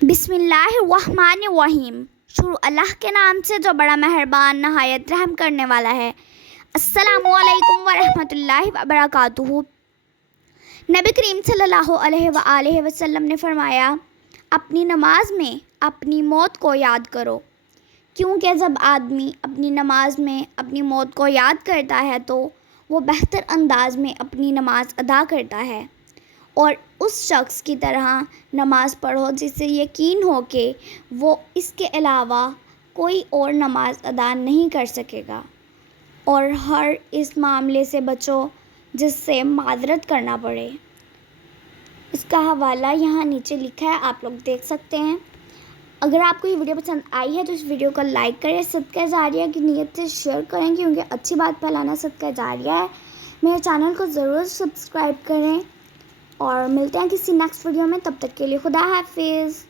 बिस्मिल्लाहिर्रहमानिर्रहीम। शुरू अल्लाह के नाम से जो बड़ा मेहरबान नहायत रहम करने वाला है। अस्सलामुअलैकुम वरहमतुल्लाहि वबरकातुहू। नबी करीम सल्लल्लाहु अलैहि वसल्लम ने फरमाया, अपनी नमाज में अपनी मौत को याद करो, क्योंकि जब आदमी अपनी नमाज में अपनी मौत को याद करता है तो वो बेहतर अंदाज में अपनी नमाज अदा करता है। और उस शख्स की तरह नमाज़ पढ़ो जिसे यकीन हो कि वो इसके अलावा कोई और नमाज अदा नहीं कर सकेगा, और हर इस मामले से बचो जिससे माजरत करना पड़े। इसका हवाला यहाँ नीचे लिखा है, आप लोग देख सकते हैं। अगर आपको ये वीडियो पसंद आई है तो इस वीडियो को लाइक करें, सदका जारिया की नीयत से शेयर करें, क्योंकि अच्छी बात फैलाना सदका जारिया है। मेरे चैनल को ज़रूर सब्सक्राइब करें और मिलते हैं किसी नेक्स्ट वीडियो में। तब तक के लिए खुदा हाफिज़।